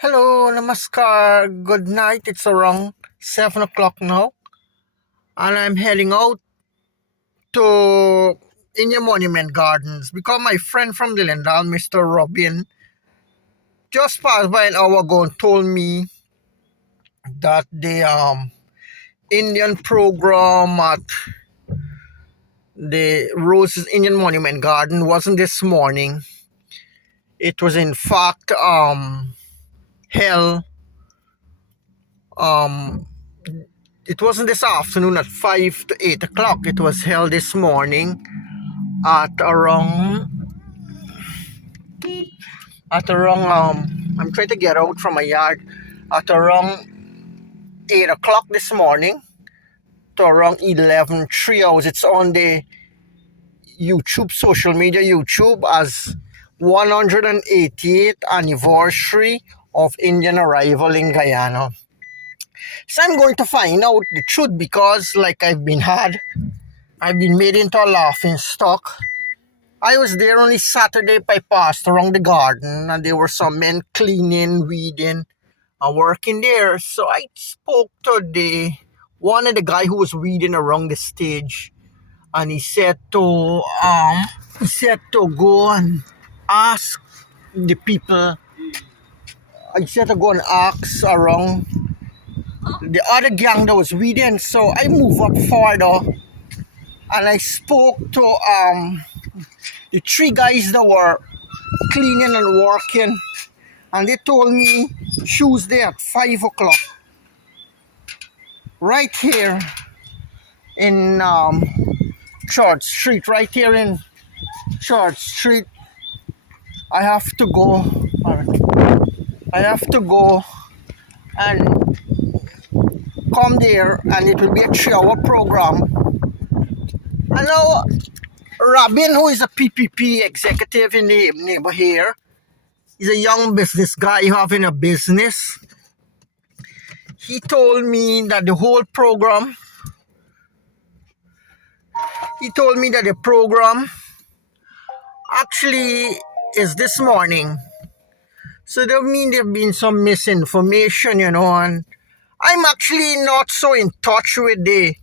Hello, namaskar, good night. It's around 7 o'clock now, and I'm heading out to Indian Monument Gardens because my friend from the Lindal, Mr. Robin, just passed by an hour ago and told me that the Indian program at the Roses Indian Monument Garden wasn't this morning. It was in fact held um it wasn't this afternoon at 5 to 8 o'clock. It was held this morning at around I'm trying to get out from my yard at around 8 o'clock this morning to around 11, 3 hours. It's on the YouTube, social media YouTube, as 188th anniversary of Indian arrival in Guyana. So I'm going to find out the truth because like I've been made into a laughing stock. I was there only Saturday. I passed around the garden and there were some men cleaning, weeding, and working there. So I spoke to one of the guy who was weeding around the stage, and he said to go and ask the people. I said to go and ask around the other gang that was weeding. So I moved up further and I spoke to the three guys that were cleaning and working, and they told me Tuesday at 5 o'clock, right here in Church Street, right here in Church Street. I have to go. I have to go and come there, and it will be a 3-hour program. I know Robin, who is a PPP executive in the neighbor here, he's a young business guy having a business. He told me that the program actually is this morning. So that means there's been some misinformation, and I'm actually not so in touch with the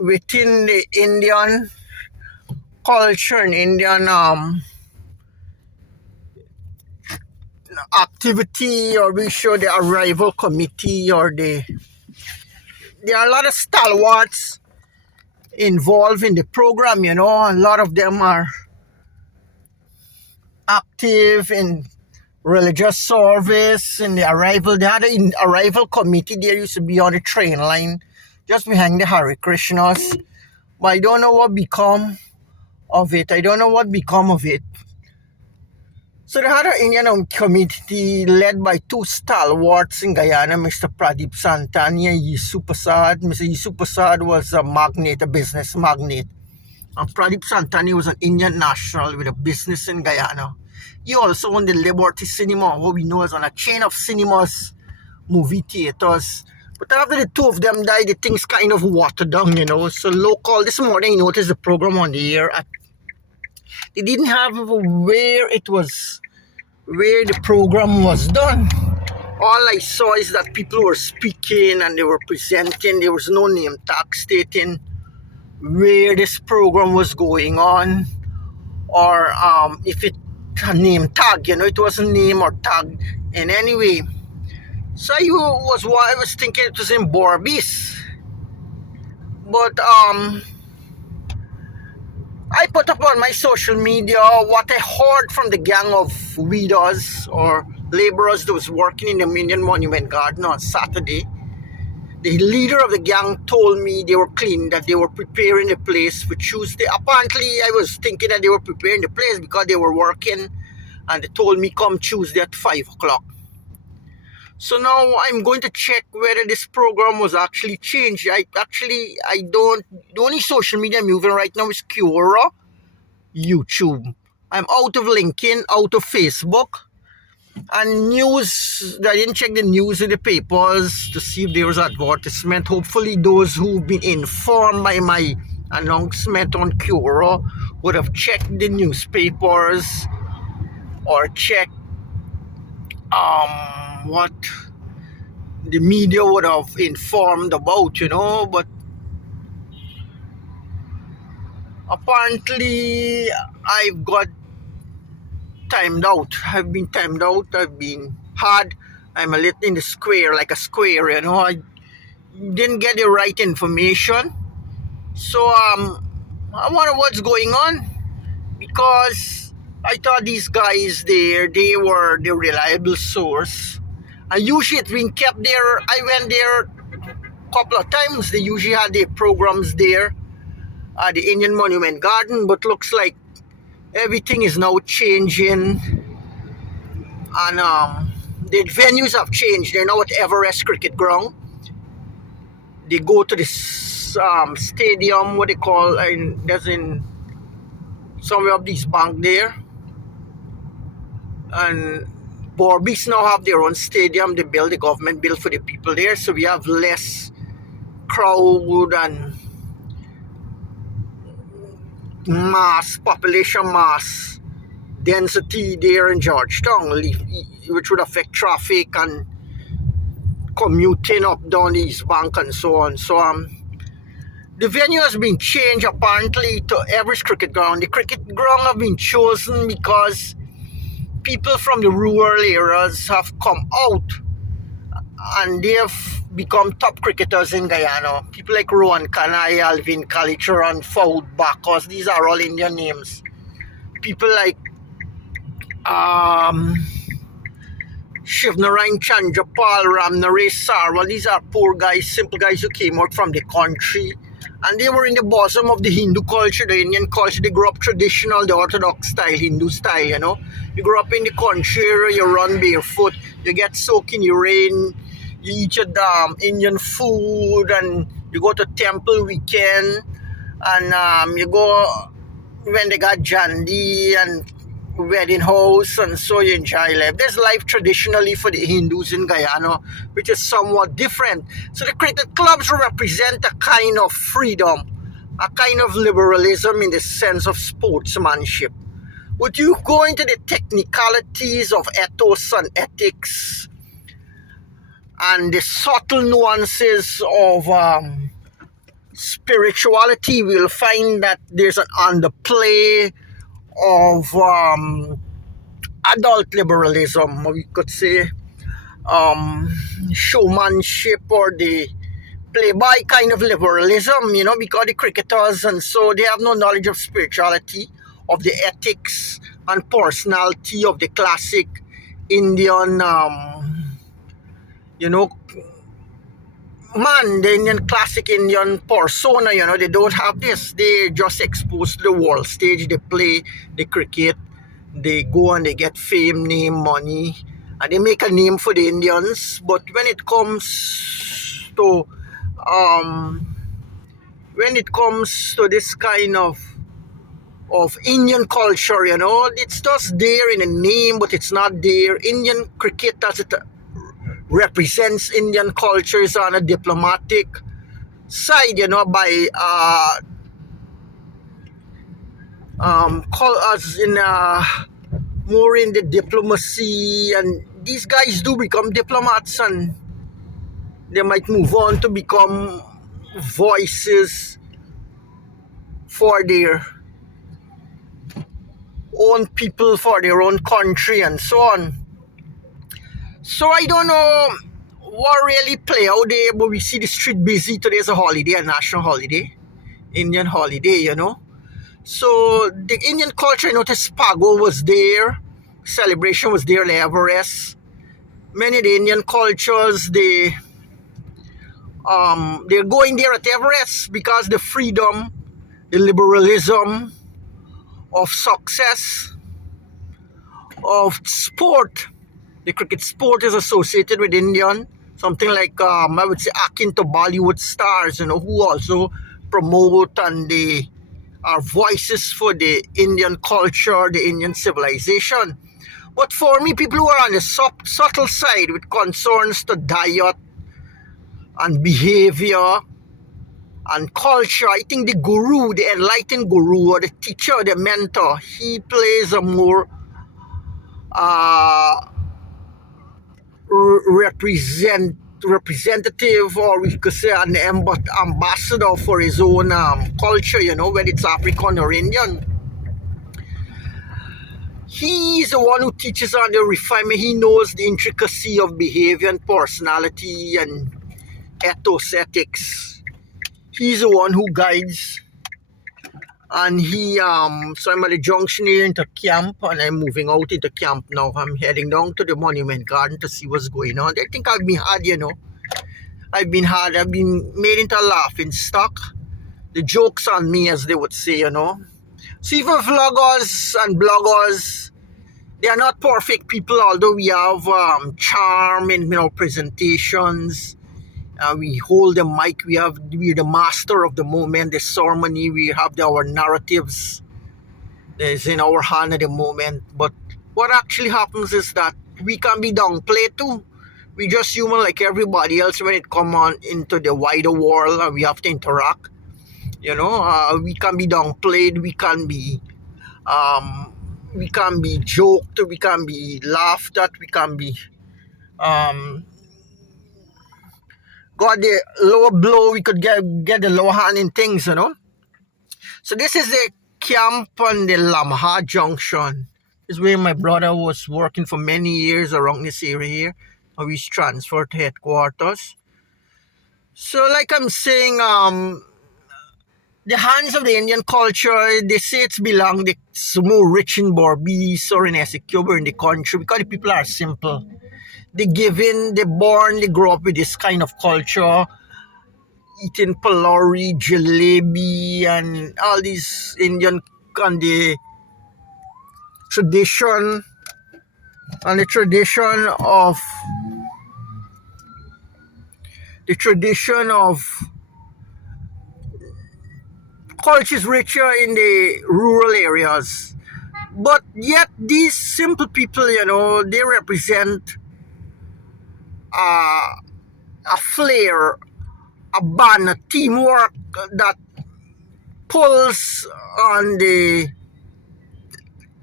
within the Indian culture and Indian activity, or we show the arrival committee, or there are a lot of stalwarts involved in the program. A lot of them are active in religious service in the arrival. They had an arrival committee there, used to be on the train line just behind the Hare Krishnas, but I don't know what become of it. So they had an Indian committee led by two stalwarts in Guyana, Mr. Pradip Santani and Yisu Prasad. Mr. Yisu Prasad was a business magnate. And Pradip Santani was an Indian national with a business in Guyana. He also owned the Liberty Cinema, what we know as on a chain of cinemas, movie theaters. But after the two of them died, the things kind of watered down, So local, this morning I noticed the program on the air. They didn't have where the program was done. All I saw is that people were speaking and they were presenting. There was no name tag stating where this program was going on, or if it a name tag, it wasn't name or tag in any way. So I was thinking it was in Borbis, but I put up on my social media what I heard from the gang of weeders or laborers that was working in the Indian Monument Garden on Saturday. The leader of the gang told me they were clean, that they were preparing the place for Tuesday. Apparently, I was thinking that they were preparing the place because they were working, and they told me come Tuesday at 5 o'clock. So now I'm going to check whether this program was actually changed. The only social media I'm using right now is Quora, YouTube. I'm out of LinkedIn, out of Facebook. And news, I didn't check the news in the papers to see if there was advertisement. Hopefully those who've been informed by my announcement on Quora would have checked the newspapers or checked what the media would have informed about, but apparently I've got timed out. I've been timed out. I've been hard. I'm a little in the square, like a square, I didn't get the right information. So I wonder what's going on, because I thought these guys there, they were the reliable source. And usually it's been kept there. I went there a couple of times. They usually had their programs there at the Indian Monument Garden, but looks like everything is now changing. And the venues have changed. They're now at Everest Cricket Ground. They go to this stadium, what they call, and there's in somewhere up this bank there. And Borbies now have their own stadium. They build, the government built for the people there, so we have less crowd and population mass density there in Georgetown, which would affect traffic and commuting up down the East Bank and so on. So the venue has been changed apparently to Everest Cricket Ground. The cricket ground have been chosen because people from the rural areas have come out and they have become top cricketers in Guyana. People like Rohan Kanai, Alvin Kalicharan, Fouad Bacchus, these are all Indian names. People like Shivnarayan Chandrapal, Ramnaresh Sarwal, these are poor guys, simple guys who came out from the country. And they were in the bosom of the Hindu culture, the Indian culture. They grew up traditional, the Orthodox style, Hindu style, You grew up in the country, you run barefoot, you get soaked in the rain, you eat your Indian food, and you go to temple weekend, and you go when they got jandi and wedding house, and so you enjoy life. There's life traditionally for the Hindus in Guyana, which is somewhat different. So the cricket clubs represent a kind of freedom, a kind of liberalism in the sense of sportsmanship. Would you go into the technicalities of ethos and ethics and the subtle nuances of spirituality, we'll find that there's an underplay of adult liberalism, we could say, showmanship, or the play-by kind of liberalism, because the cricketers, and so they have no knowledge of spirituality, of the ethics and personality of the classic Indian, the Indian classic Indian persona, they don't have this. They just exposed to the world stage. They play the cricket, they go and they get fame, name, money, and they make a name for the Indians. But when it comes to this kind of Indian culture, it's just there in a name, but it's not there. Indian cricket, as it represents Indian cultures on a diplomatic side, by call us in more in the diplomacy, and these guys do become diplomats, and they might move on to become voices for their own people, for their own country, and so on. So I don't know what really play out there, but we see the street busy. Today's a holiday, a national holiday, Indian holiday, So the Indian culture, I noticed Pago was there, celebration was there, like Everest. Many of the Indian cultures, they're going there at Everest because the freedom, the liberalism of success, of sport. The cricket sport is associated with Indian, something like I would say akin to Bollywood stars, who also promote, and they are voices for the Indian culture, the Indian civilization. But for me, people who are on the subtle side with concerns to diet and behavior and culture, I think the guru, the enlightened guru, or the teacher, the mentor, he plays a more representative, or we could say an ambassador for his own culture, whether it's African or Indian. He's the one who teaches on the refinement. He knows the intricacy of behavior and personality and ethos, ethics. He's the one who guides. And so I'm at the junction here into camp, and I'm moving out into camp now. I'm heading down to the Monument Garden to see what's going on. I think I've been hard, I've been made into a laughing stock. The joke's on me, as they would say, So even vloggers and bloggers, they are not perfect people, although we have charm in our presentations. We hold the mic, we're the master of the moment, the ceremony, we have our narratives is in our hand at the moment. But what actually happens is that we can be downplayed too. We just human like everybody else when it come on into the wider world and we have to interact. We can be downplayed, we can be joked, we can be laughed at, we can be got the lower blow, we could get the lower hand in things, So this is the camp on the Lamha Junction. This is where my brother was working for many years around this area here. And he's transferred to headquarters. So like I'm saying, the hands of the Indian culture, they say it's belong the more rich in Barbies or in Essequibo in the country because the people are simple. They give in, they born, they grow up with this kind of culture, eating palori, jalebi, and all these Indian and the tradition of culture is richer in the rural areas. But yet these simple people, they represent a flair, a band, a teamwork that pulls on the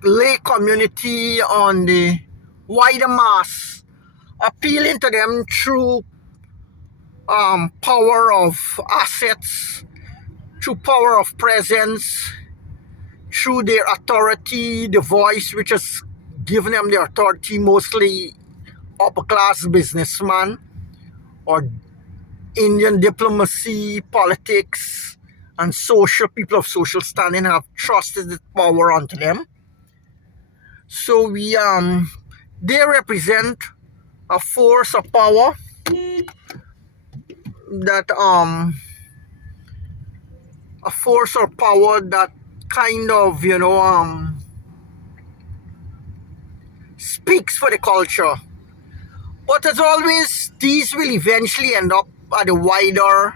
lay community, on the wider mass, appealing to them through power of assets, through power of presence, through their authority, the voice which has given them the authority, mostly upper class businessman or Indian diplomacy, politics, and social people of social standing have trusted the power onto them. So they represent a force of power that kind of speaks for the culture. But as always, these will eventually end up at the wider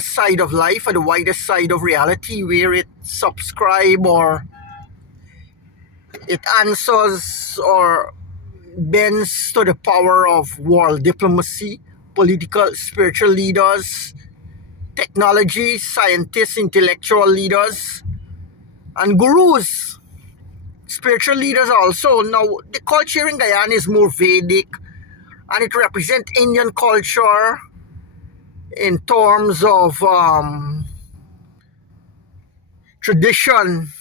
side of life, at the wider side of reality, where it subscribe or it answers or bends to the power of world diplomacy, political, spiritual leaders, technology, scientists, intellectual leaders, and gurus. Spiritual leaders also. Now, the culture in Guyana is more Vedic, and it represents Indian culture in terms of tradition,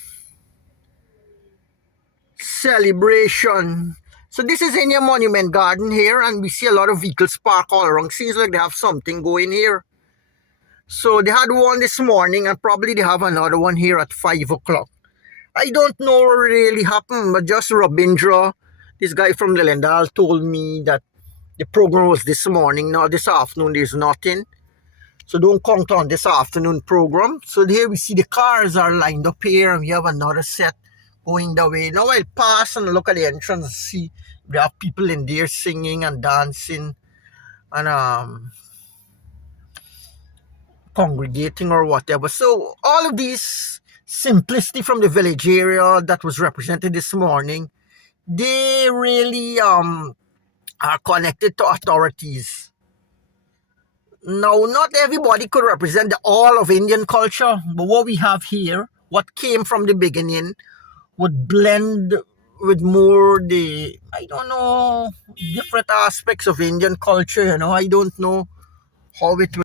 celebration. So this is Indian Monument Garden here, and we see a lot of vehicles parked all around. Seems like they have something going here. So they had one this morning, and probably they have another one here at 5 o'clock. I don't know what really happened, but just Rabindra, this guy from the Lendal, told me that the program was this morning. Now this afternoon there's nothing. So don't count on this afternoon program. So here we see the cars are lined up here, and we have another set going that way. Now I'll pass and look at the entrance and see if there are people in there singing and dancing and congregating or whatever. So all of these simplicity from the village area that was represented this morning, they really are connected to authorities. Now, not everybody could represent all of Indian culture, but what we have here, what came from the beginning, would blend with more the, I don't know, different aspects of Indian culture. I don't know how it